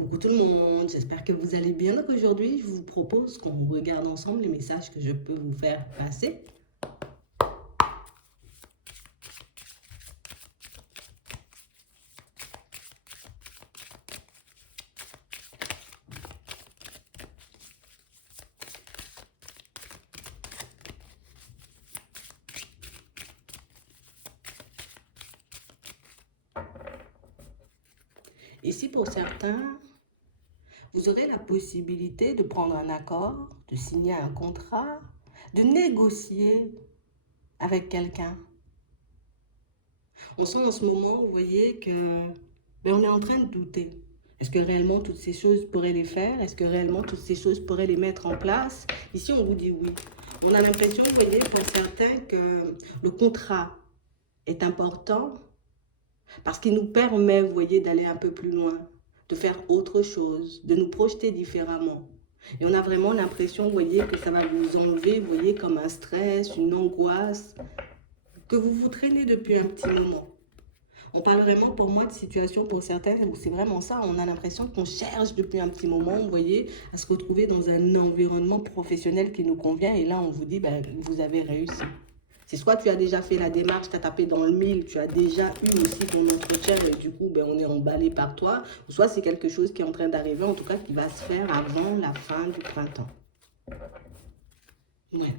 Coucou tout le monde, j'espère que vous allez bien. Donc aujourd'hui, je vous propose qu'on regarde ensemble les messages que je peux vous faire passer. Ici, pour certains, vous aurez la possibilité de prendre un accord, de signer un contrat, de négocier avec quelqu'un. On sent en ce moment, vous voyez, que on est en train de douter. Est-ce que réellement toutes ces choses pourraient les faire? Est-ce que réellement toutes ces choses pourraient les mettre en place? Ici, on vous dit oui. On a l'impression, vous voyez, pour certains, que le contrat est important parce qu'il nous permet, vous voyez, d'aller un peu plus loin, de faire autre chose, de nous projeter différemment. Et on a vraiment l'impression, vous voyez, que ça va vous enlever, vous voyez, comme un stress, une angoisse, que vous traînez depuis un petit moment. On parle vraiment pour moi de situation pour certains où c'est vraiment ça. On a l'impression qu'on cherche depuis un petit moment, vous voyez, à se retrouver dans un environnement professionnel qui nous convient. Et là, on vous dit, ben, vous avez réussi. C'est soit tu as déjà fait la démarche, tu as tapé dans le mille, tu as déjà eu aussi ton entretien et du coup, ben, on est emballé par toi. Ou soit c'est quelque chose qui est en train d'arriver, en tout cas qui va se faire avant la fin du printemps. Ouais.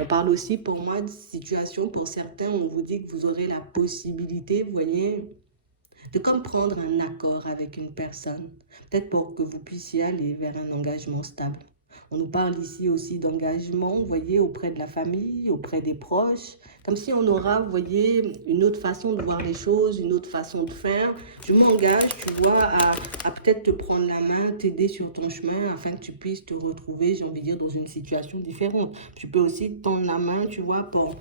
On parle aussi pour moi de situation pour certains, on vous dit que vous aurez la possibilité, vous voyez, de comme prendre un accord avec une personne, peut-être pour que vous puissiez aller vers un engagement stable. On nous parle ici aussi d'engagement, vous voyez, auprès de la famille, auprès des proches, comme si on aura, vous voyez, une autre façon de voir les choses, une autre façon de faire. Je m'engage, tu vois, à peut-être te prendre la main, t'aider sur ton chemin afin que tu puisses te retrouver, j'ai envie de dire, dans une situation différente. Tu peux aussi tendre la main, tu vois, pour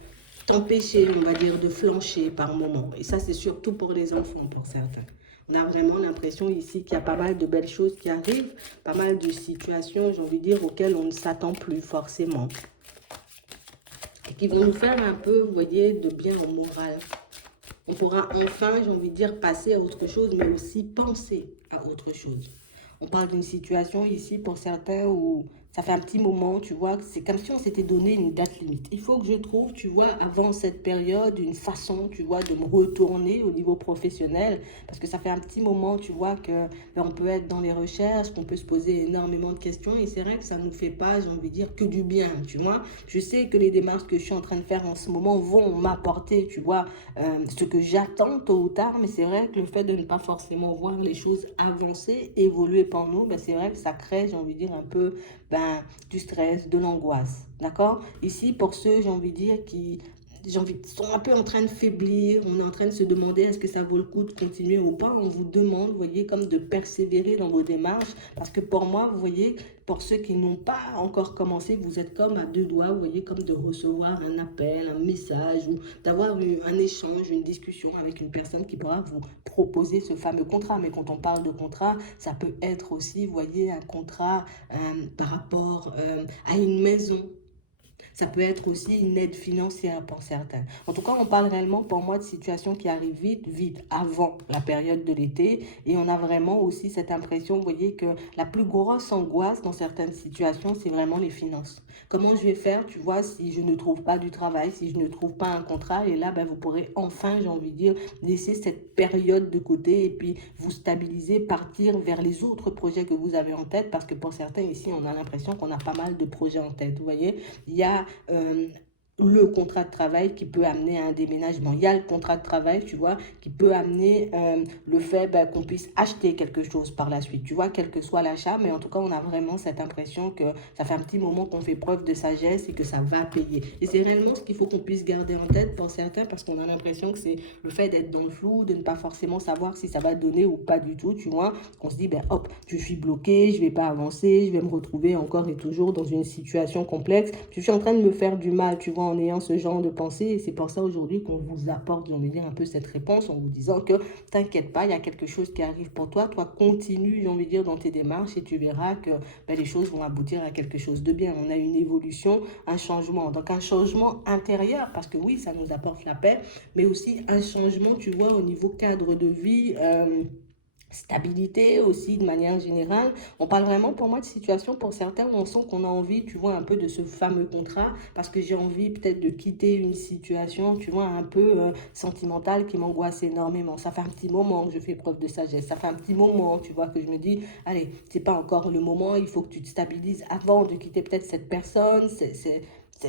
t'empêcher, on va dire, de flancher par moment. Et ça, c'est surtout pour les enfants, pour certains. On a vraiment l'impression ici qu'il y a pas mal de belles choses qui arrivent, pas mal de situations, j'ai envie de dire, auxquelles on ne s'attend plus forcément. Et qui vont nous faire un peu, vous voyez, de bien au moral. On pourra enfin, j'ai envie de dire, passer à autre chose, mais aussi penser à autre chose. On parle d'une situation ici pour certains où ça fait un petit moment, tu vois, c'est comme si on s'était donné une date limite. Il faut que je trouve, tu vois, avant cette période, une façon, tu vois, de me retourner au niveau professionnel. Parce que ça fait un petit moment, tu vois, que on peut être dans les recherches, qu'on peut se poser énormément de questions. Et c'est vrai que ça ne nous fait pas, j'ai envie de dire, que du bien, tu vois. Je sais que les démarches que je suis en train de faire en ce moment vont m'apporter, tu vois, ce que j'attends tôt ou tard. Mais c'est vrai que le fait de ne pas forcément voir les choses avancer, évoluer pour nous, ben c'est vrai que ça crée, j'ai envie de dire, un peu du stress, de l'angoisse. D'accord? Ici, pour ceux, j'ai envie de dire, qui sont un peu en train de faiblir, on est en train de se demander est-ce que ça vaut le coup de continuer ou pas. On vous demande, vous voyez, comme de persévérer dans vos démarches. Parce que pour moi, vous voyez, pour ceux qui n'ont pas encore commencé, vous êtes comme à deux doigts, vous voyez, comme de recevoir un appel, un message ou d'avoir un échange, une discussion avec une personne qui pourra vous proposer ce fameux contrat. Mais quand on parle de contrat, ça peut être aussi, vous voyez, un contrat par rapport à une maison. Ça peut être aussi une aide financière pour certains. En tout cas, on parle réellement pour moi de situations qui arrivent vite, vite, avant la période de l'été. Et on a vraiment aussi cette impression, vous voyez, que la plus grosse angoisse dans certaines situations, c'est vraiment les finances. Comment je vais faire, tu vois, si je ne trouve pas du travail, si je ne trouve pas un contrat. Et là, ben, vous pourrez enfin, j'ai envie de dire, laisser cette période de côté et puis vous stabiliser, partir vers les autres projets que vous avez en tête. Parce que pour certains ici, on a l'impression qu'on a pas mal de projets en tête, vous voyez. Il y a le contrat de travail qui peut amener à un déménagement. Il y a le contrat de travail, tu vois, qui peut amener le fait qu'on puisse acheter quelque chose par la suite, tu vois, quel que soit l'achat. Mais en tout cas, on a vraiment cette impression que ça fait un petit moment qu'on fait preuve de sagesse et que ça va payer. Et c'est réellement ce qu'il faut qu'on puisse garder en tête pour certains parce qu'on a l'impression que c'est le fait d'être dans le flou, de ne pas forcément savoir si ça va donner ou pas du tout, tu vois. On se dit, ben hop, je suis bloqué, je vais pas avancer, je vais me retrouver encore et toujours dans une situation complexe. Je suis en train de me faire du mal, tu vois, en ayant ce genre de pensée. Et c'est pour ça aujourd'hui qu'on vous apporte, j'ai envie de dire, un peu cette réponse en vous disant que t'inquiète pas, il y a quelque chose qui arrive pour toi. Toi, continue, j'ai envie de dire, dans tes démarches et tu verras que les choses vont aboutir à quelque chose de bien. On a une évolution, un changement. Donc, un changement intérieur, parce que oui, ça nous apporte la paix, mais aussi un changement, tu vois, au niveau cadre de vie. stabilité aussi de manière générale. On parle vraiment pour moi de situation pour certains où on sent qu'on a envie, tu vois, un peu de ce fameux contrat parce que j'ai envie peut-être de quitter une situation, tu vois, un peu sentimentale qui m'angoisse énormément. Ça fait un petit moment que je fais preuve de sagesse. Ça fait un petit moment, tu vois, que je me dis, allez, c'est pas encore le moment, il faut que tu te stabilises avant de quitter peut-être cette personne,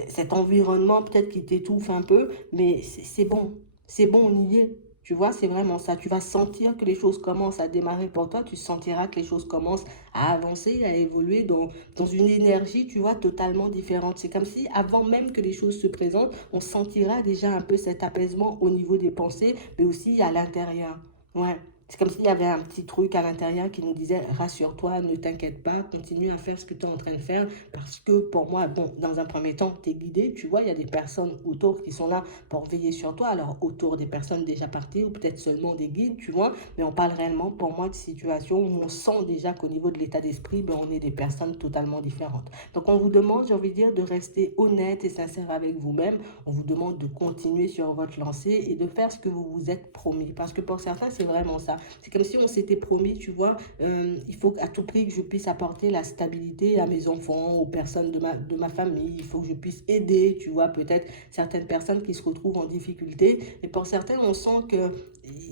cet environnement peut-être qui t'étouffe un peu, mais c'est bon. C'est bon, on y est. Tu vois, c'est vraiment ça. Tu vas sentir que les choses commencent à démarrer pour toi. Tu sentiras que les choses commencent à avancer, à évoluer dans une énergie, tu vois, totalement différente. C'est comme si, avant même que les choses se présentent, on sentira déjà un peu cet apaisement au niveau des pensées, mais aussi à l'intérieur. Ouais. C'est comme s'il y avait un petit truc à l'intérieur qui nous disait, rassure-toi, ne t'inquiète pas, continue à faire ce que tu es en train de faire. Parce que pour moi, bon, dans un premier temps, tu es guidé. Tu vois, il y a des personnes autour qui sont là pour veiller sur toi. Alors, autour des personnes déjà parties ou peut-être seulement des guides, tu vois. Mais on parle réellement, pour moi, de situations où on sent déjà qu'au niveau de l'état d'esprit, ben, on est des personnes totalement différentes. Donc, on vous demande, j'ai envie de dire, de rester honnête et sincère avec vous-même. On vous demande de continuer sur votre lancée et de faire ce que vous vous êtes promis. Parce que pour certains, c'est vraiment ça. C'est comme si on s'était promis, tu vois, il faut à tout prix que je puisse apporter la stabilité à mes enfants, aux personnes de ma famille. Il faut que je puisse aider, tu vois, peut-être certaines personnes qui se retrouvent en difficulté. Et pour certains, on sent que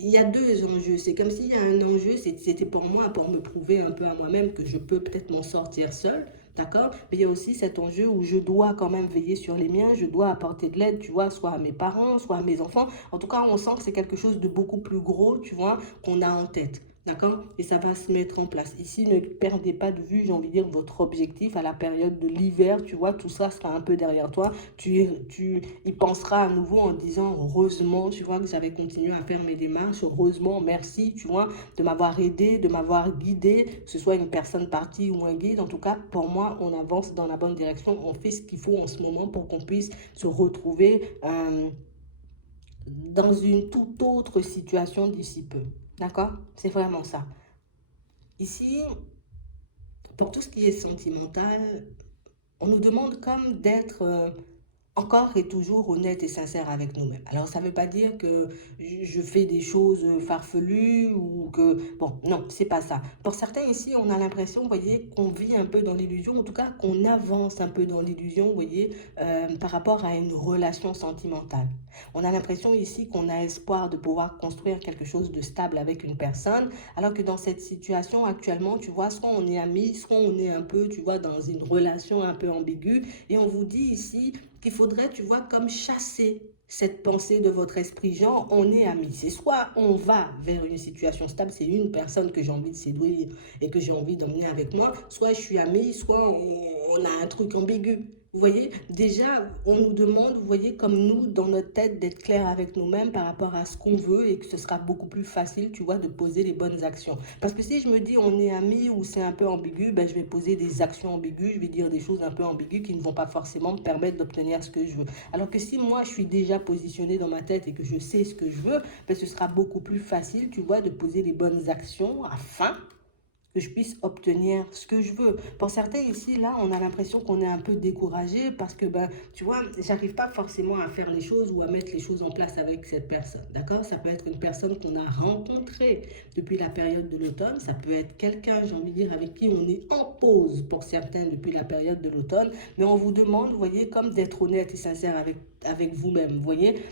il y a deux enjeux. C'est comme s'il y a un enjeu, c'était pour moi, pour me prouver un peu à moi-même que je peux peut-être m'en sortir seule. D'accord? Mais il y a aussi cet enjeu où je dois quand même veiller sur les miens, je dois apporter de l'aide, tu vois, soit à mes parents, soit à mes enfants. En tout cas, on sent que c'est quelque chose de beaucoup plus gros, tu vois, qu'on a en tête. D'accord? Et ça va se mettre en place. Ici, ne perdez pas de vue, j'ai envie de dire, votre objectif à la période de l'hiver. Tu vois, tout ça sera un peu derrière toi. Tu y penseras à nouveau en disant, heureusement, tu vois, que j'avais continué à faire mes démarches. Heureusement, merci, tu vois, de m'avoir aidé, de m'avoir guidé, que ce soit une personne partie ou un guide. En tout cas, pour moi, on avance dans la bonne direction. On fait ce qu'il faut en ce moment pour qu'on puisse se retrouver dans une toute autre situation d'ici peu. D'accord? C'est vraiment ça. Ici, pour tout ce qui est sentimental, on nous demande comme d'être encore et toujours honnête et sincère avec nous-mêmes. Alors, ça ne veut pas dire que je fais des choses farfelues ou que... Bon, non, c'est pas ça. Pour certains ici, on a l'impression, vous voyez, qu'on vit un peu dans l'illusion, en tout cas qu'on avance un peu dans l'illusion, vous voyez, par rapport à une relation sentimentale. On a l'impression ici qu'on a espoir de pouvoir construire quelque chose de stable avec une personne, alors que dans cette situation actuellement, tu vois, soit on est amis, soit on est un peu, tu vois, dans une relation un peu ambiguë, et on vous dit ici qu'il faudrait, tu vois, comme chasser cette pensée de votre esprit, genre on est amis. C'est soit on va vers une situation stable, c'est une personne que j'ai envie de séduire et que j'ai envie d'emmener avec moi, soit je suis ami, soit on a un truc ambigu. Vous voyez, déjà, on nous demande, vous voyez, comme nous, dans notre tête, d'être clair avec nous-mêmes par rapport à ce qu'on veut et que ce sera beaucoup plus facile, tu vois, de poser les bonnes actions. Parce que si je me dis on est amis ou c'est un peu ambigu, ben, je vais poser des actions ambiguës, je vais dire des choses un peu ambiguës qui ne vont pas forcément me permettre d'obtenir ce que je veux. Alors que si moi, je suis déjà positionné dans ma tête et que je sais ce que je veux, ben, ce sera beaucoup plus facile, tu vois, de poser les bonnes actions afin que je puisse obtenir ce que je veux. Pour certains ici, là, on a l'impression qu'on est un peu découragé parce que, ben, tu vois, j'arrive pas forcément à faire les choses ou à mettre les choses en place avec cette personne, d'accord? Ça peut être une personne qu'on a rencontrée depuis la période de l'automne, ça peut être quelqu'un, j'ai envie de dire, avec qui on est en pause pour certains depuis la période de l'automne, mais on vous demande, vous voyez, comme d'être honnête et sincère avec vous-même, vous voyez?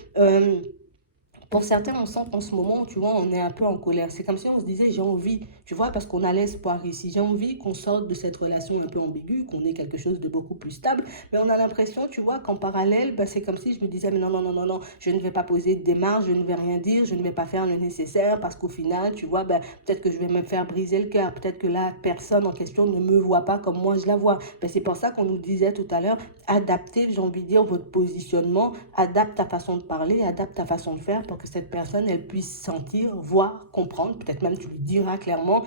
Pour certains, on sent qu'en ce moment, tu vois, on est un peu en colère. C'est comme si on se disait, j'ai envie, tu vois, parce qu'on a l'espoir ici. J'ai envie qu'on sorte de cette relation un peu ambiguë, qu'on ait quelque chose de beaucoup plus stable. Mais on a l'impression, tu vois, qu'en parallèle, ben, c'est comme si je me disais, mais non, non, non, non, non, je ne vais pas poser de démarche, je ne vais rien dire, je ne vais pas faire le nécessaire, parce qu'au final, tu vois, ben, peut-être que je vais me faire briser le cœur. Peut-être que la personne en question ne me voit pas comme moi je la vois. Ben, c'est pour ça qu'on nous disait tout à l'heure, adaptez, j'ai envie de dire, votre positionnement, adapte ta façon de parler, adapte ta façon de faire pour que cette personne, elle puisse sentir, voir, comprendre. Peut-être même tu lui diras clairement,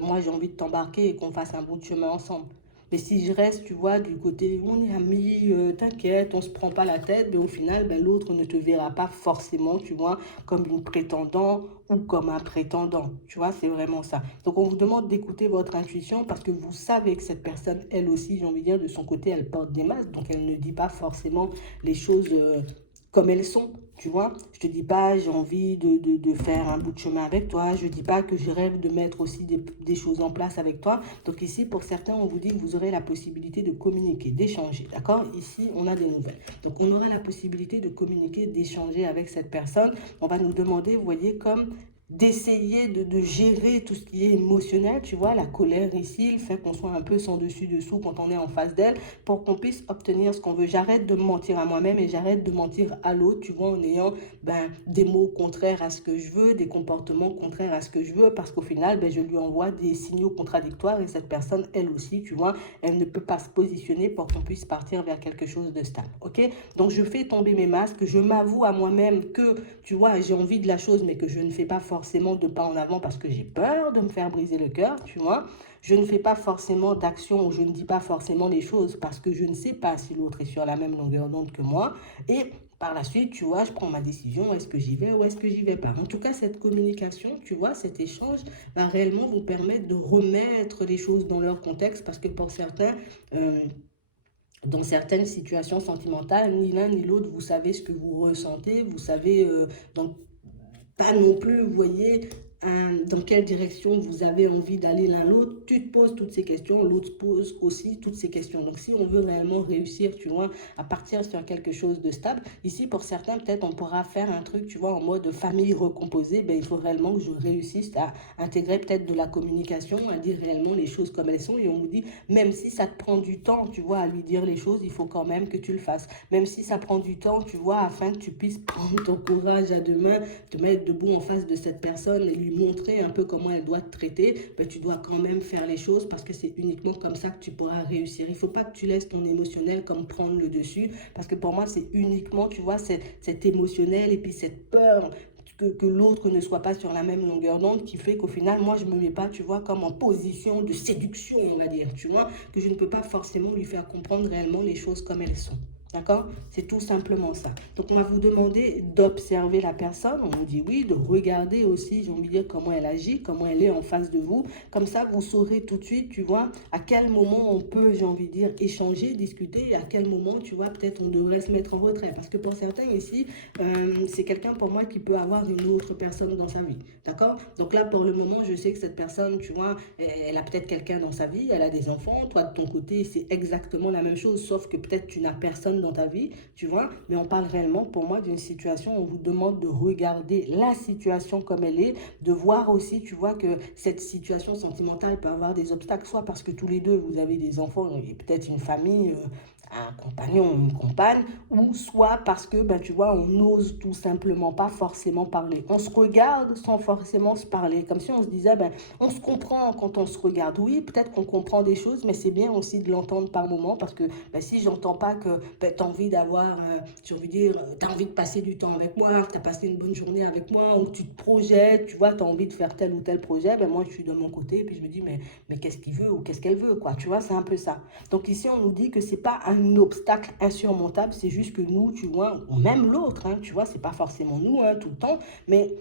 moi j'ai envie de t'embarquer et qu'on fasse un bout de chemin ensemble. Mais si je reste, tu vois, du côté, on est amis, t'inquiète, on se prend pas la tête, mais au final, ben, l'autre ne te verra pas forcément, tu vois, comme une prétendante ou comme un prétendant. Tu vois, c'est vraiment ça. Donc, on vous demande d'écouter votre intuition parce que vous savez que cette personne, elle aussi, j'ai envie de dire, de son côté, elle porte des masques, donc elle ne dit pas forcément les choses comme elles sont, tu vois. Je te dis pas, j'ai envie de faire un bout de chemin avec toi. Je dis pas que je rêve de mettre aussi des choses en place avec toi. Donc ici, pour certains, on vous dit que vous aurez la possibilité de communiquer, d'échanger, d'accord? Ici, on a des nouvelles. Donc on aura la possibilité de communiquer, d'échanger avec cette personne. On va nous demander, vous voyez, comme d'essayer de gérer tout ce qui est émotionnel, tu vois, la colère ici, le fait qu'on soit un peu sans dessus-dessous quand on est en face d'elle, pour qu'on puisse obtenir ce qu'on veut. J'arrête de me mentir à moi-même et j'arrête de mentir à l'autre, tu vois, en ayant des mots contraires à ce que je veux, des comportements contraires à ce que je veux, parce qu'au final, je lui envoie des signaux contradictoires et cette personne, elle aussi, tu vois, elle ne peut pas se positionner pour qu'on puisse partir vers quelque chose de stable, ok? Donc, je fais tomber mes masques, je m'avoue à moi-même que, tu vois, j'ai envie de la chose, mais que je ne fais pas forcément de pas en avant parce que j'ai peur de me faire briser le cœur, tu vois. Je ne fais pas forcément d'action ou je ne dis pas forcément les choses parce que je ne sais pas si l'autre est sur la même longueur d'onde que moi. Et par la suite, tu vois, je prends ma décision, est-ce que j'y vais ou est-ce que j'y vais pas. En tout cas, cette communication, tu vois, cet échange va réellement vous permettre de remettre les choses dans leur contexte parce que pour certains, dans certaines situations sentimentales, ni l'un ni l'autre, vous savez ce que vous ressentez, vous savez donc pas non plus, vous voyez, dans quelle direction vous avez envie d'aller l'un l'autre. Tu te poses toutes ces questions, l'autre pose aussi toutes ces questions. Donc, si on veut réellement réussir, tu vois, à partir sur quelque chose de stable, ici, pour certains, peut-être, on pourra faire un truc, tu vois, en mode famille recomposée. Il faut réellement que je réussisse à intégrer peut-être de la communication, à dire réellement les choses comme elles sont. Et on vous dit, même si ça te prend du temps, tu vois, à lui dire les choses, il faut quand même que tu le fasses. Même si ça prend du temps, tu vois, afin que tu puisses prendre ton courage à deux mains, te mettre debout en face de cette personne et lui montrer un peu comment elle doit te traiter, tu dois quand même faire les choses parce que c'est uniquement comme ça que tu pourras réussir. Il ne faut pas que tu laisses ton émotionnel comme prendre le dessus parce que pour moi, c'est uniquement, tu vois, cet émotionnel et puis cette peur que l'autre ne soit pas sur la même longueur d'onde qui fait qu'au final, moi, je ne me mets pas, tu vois, comme en position de séduction, on va dire, tu vois, que je ne peux pas forcément lui faire comprendre réellement les choses comme elles sont. D'accord? C'est tout simplement ça. Donc, on va vous demander d'observer la personne. On vous dit oui, de regarder aussi, j'ai envie de dire, comment elle agit, comment elle est en face de vous. Comme ça, vous saurez tout de suite, tu vois, à quel moment on peut, j'ai envie de dire, échanger, discuter et à quel moment, tu vois, peut-être on devrait se mettre en retrait. Parce que pour certains ici, c'est quelqu'un pour moi qui peut avoir une autre personne dans sa vie. D'accord? Donc là, pour le moment, je sais que cette personne, tu vois, elle a peut-être quelqu'un dans sa vie, elle a des enfants. Toi, de ton côté, c'est exactement la même chose, sauf que peut-être tu n'as personne dans ta vie, tu vois. Mais on parle réellement, pour moi, d'une situation où on vous demande de regarder la situation comme elle est, de voir aussi, tu vois, que cette situation sentimentale peut avoir des obstacles, soit parce que tous les deux, vous avez des enfants et peut-être une famille, un compagnon ou une compagne, ou soit parce que, tu vois, on n'ose tout simplement pas forcément parler. On se regarde sans forcément se parler, comme si on se disait, on se comprend quand on se regarde. Oui, peut-être qu'on comprend des choses, mais c'est bien aussi de l'entendre par moment, parce que si j'entends pas que tu as envie d'avoir, j'ai envie de dire, tu as envie de passer du temps avec moi, que tu as passé une bonne journée avec moi, ou que tu te projettes, tu vois, tu as envie de faire tel ou tel projet, moi, je suis de mon côté, et puis je me dis, mais qu'est-ce qu'il veut ou qu'est-ce qu'elle veut, quoi, tu vois, c'est un peu ça. Donc ici, on nous dit que c'est pas un obstacle insurmontable, c'est juste que nous, tu vois, ou même l'autre, hein, tu vois, c'est pas forcément nous, hein, tout le temps, mais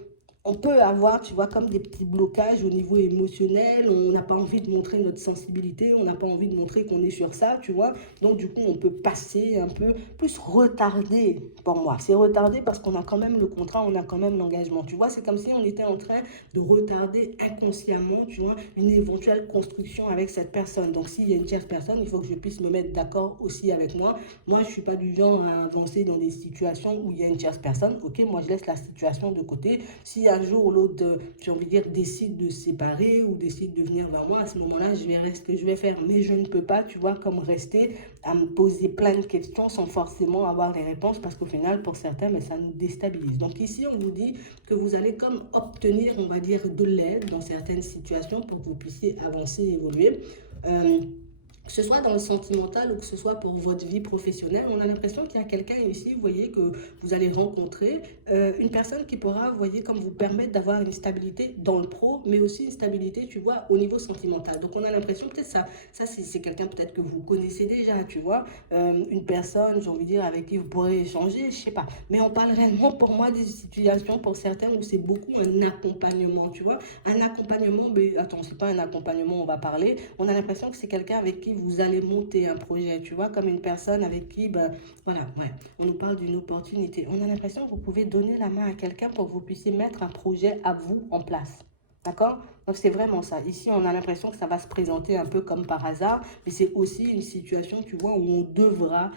on peut avoir, tu vois, comme des petits blocages au niveau émotionnel. On n'a pas envie de montrer notre sensibilité, on n'a pas envie de montrer qu'on est sur ça, tu vois. Donc, du coup, on peut passer un peu, plus retarder, pour moi. C'est retardé parce qu'on a quand même le contrat, on a quand même l'engagement, tu vois. C'est comme si on était en train de retarder inconsciemment, tu vois, une éventuelle construction avec cette personne. Donc, s'il y a une tierce personne, il faut que je puisse me mettre d'accord aussi avec moi. Moi, je ne suis pas du genre à avancer dans des situations où il y a une tierce personne. Ok, moi, je laisse la situation de côté. Si un jour ou l'autre, j'ai envie de dire, décide de se séparer ou décide de venir vers moi, à ce moment-là, je verrai ce que je vais faire. Mais je ne peux pas, tu vois, comme rester à me poser plein de questions sans forcément avoir les réponses parce qu'au final, pour certains, mais ça nous déstabilise. Donc ici, on vous dit que vous allez comme obtenir, on va dire, de l'aide dans certaines situations pour que vous puissiez avancer, évoluer. Que ce soit dans le sentimental ou que ce soit pour votre vie professionnelle, on a l'impression qu'il y a quelqu'un ici, vous voyez, que vous allez rencontrer, une personne qui pourra, vous voyez, comme vous permettre d'avoir une stabilité dans le pro, mais aussi une stabilité, tu vois, au niveau sentimental. Donc on a l'impression, peut-être ça c'est quelqu'un peut-être que vous connaissez déjà, tu vois, une personne, j'ai envie de dire, avec qui vous pourrez échanger, je sais pas. Mais on parle réellement pour moi des situations pour certains où c'est beaucoup un accompagnement, tu vois. Un accompagnement, mais attends, c'est pas un accompagnement, on va parler. On a l'impression que c'est quelqu'un avec qui vous allez monter un projet, tu vois, comme une personne avec qui, ben, voilà, ouais, on nous parle d'une opportunité. On a l'impression que vous pouvez donner la main à quelqu'un pour que vous puissiez mettre un projet à vous en place. D'accord? Donc c'est vraiment ça. Ici, on a l'impression que ça va se présenter un peu comme par hasard, mais c'est aussi une situation, tu vois, où on devra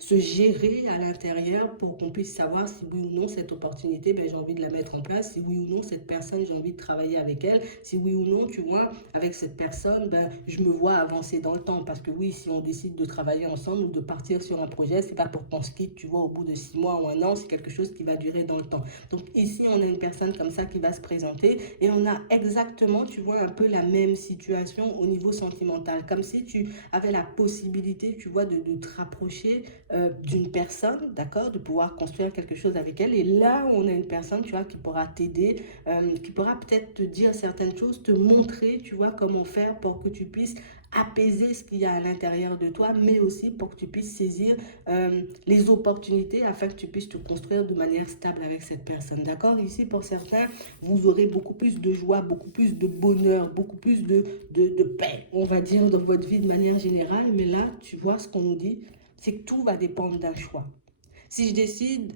se gérer à l'intérieur pour qu'on puisse savoir si oui ou non cette opportunité, ben, j'ai envie de la mettre en place, si oui ou non cette personne, j'ai envie de travailler avec elle, si oui ou non, tu vois, avec cette personne, ben, je me vois avancer dans le temps. Parce que oui, si on décide de travailler ensemble ou de partir sur un projet, c'est pas pour qu'on se quitte, tu vois, au bout de 6 mois ou un an, c'est quelque chose qui va durer dans le temps. Donc ici, on a une personne comme ça qui va se présenter et on a exactement, tu vois, un peu la même situation au niveau sentimental. Comme si tu avais la possibilité, tu vois, de te rapprocher d'une personne, d'accord, de pouvoir construire quelque chose avec elle. Et là, on a une personne, tu vois, qui pourra t'aider, qui pourra peut-être te dire certaines choses, te montrer, tu vois, comment faire pour que tu puisses apaiser ce qu'il y a à l'intérieur de toi, mais aussi pour que tu puisses saisir les opportunités afin que tu puisses te construire de manière stable avec cette personne. D'accord? Ici, pour certains, vous aurez beaucoup plus de joie, beaucoup plus de bonheur, beaucoup plus de paix, on va dire, dans votre vie de manière générale. Mais là, tu vois, ce qu'on nous dit, c'est que tout va dépendre d'un choix. Si je décide,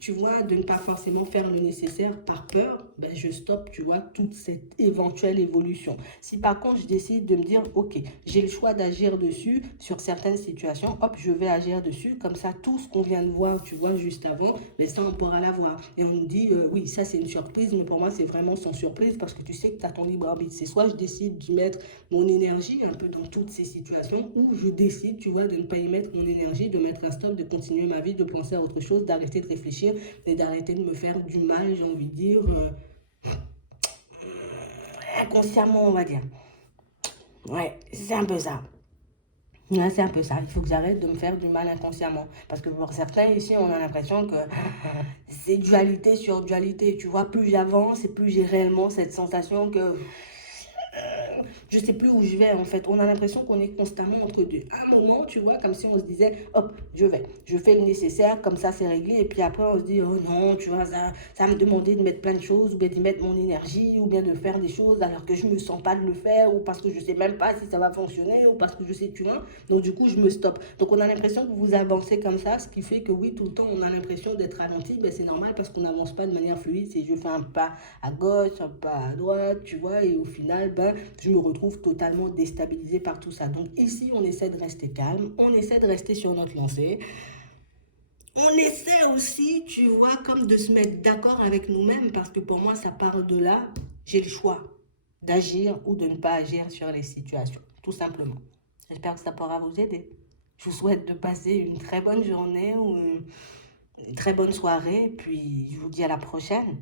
tu vois, de ne pas forcément faire le nécessaire par peur, ben je stoppe, tu vois, toute cette éventuelle évolution. Si par contre, je décide de me dire, ok, j'ai le choix d'agir dessus sur certaines situations, hop, je vais agir dessus, comme ça, tout ce qu'on vient de voir, tu vois, juste avant, ben ça, on pourra l'avoir. Et on nous dit, oui, ça, c'est une surprise, mais pour moi, c'est vraiment sans surprise, parce que tu sais que tu as ton libre arbitre. C'est soit je décide d'y mettre mon énergie un peu dans toutes ces situations, ou je décide, tu vois, de ne pas y mettre mon énergie, de mettre un stop, de continuer ma vie, de penser à autre chose, d'arrêter de réfléchir et d'arrêter de me faire du mal, j'ai envie de dire, inconsciemment, on va dire. Ouais, c'est un peu ça. Ouais, c'est un peu ça. Il faut que j'arrête de me faire du mal inconsciemment. Parce que pour certains, ici, on a l'impression que c'est dualité sur dualité. Tu vois, plus j'avance et plus j'ai réellement cette sensation que je sais plus où je vais en fait. On a l'impression qu'on est constamment entre deux. À un moment, tu vois, comme si on se disait, hop, je fais le nécessaire, comme ça c'est réglé. Et puis après, on se dit, oh non, tu vois, ça va me demander de mettre plein de choses, ou bien d'y mettre mon énergie, ou bien de faire des choses alors que je me sens pas de le faire, ou parce que je sais même pas si ça va fonctionner, ou parce que je sais, tu vois. Donc du coup, je me stoppe. Donc on a l'impression que vous avancez comme ça, ce qui fait que oui, tout le temps, on a l'impression d'être ralenti. Ben, c'est normal parce qu'on n'avance pas de manière fluide. C'est je fais un pas à gauche, un pas à droite, tu vois, et au final, ben, je me retrouve totalement déstabilisée par tout ça. Donc ici, on essaie de rester calme, on essaie de rester sur notre lancée. On essaie aussi, tu vois, comme de se mettre d'accord avec nous-mêmes, parce que pour moi, ça part de là. J'ai le choix d'agir ou de ne pas agir sur les situations, tout simplement. J'espère que ça pourra vous aider. Je vous souhaite de passer une très bonne journée ou une très bonne soirée, puis je vous dis à la prochaine.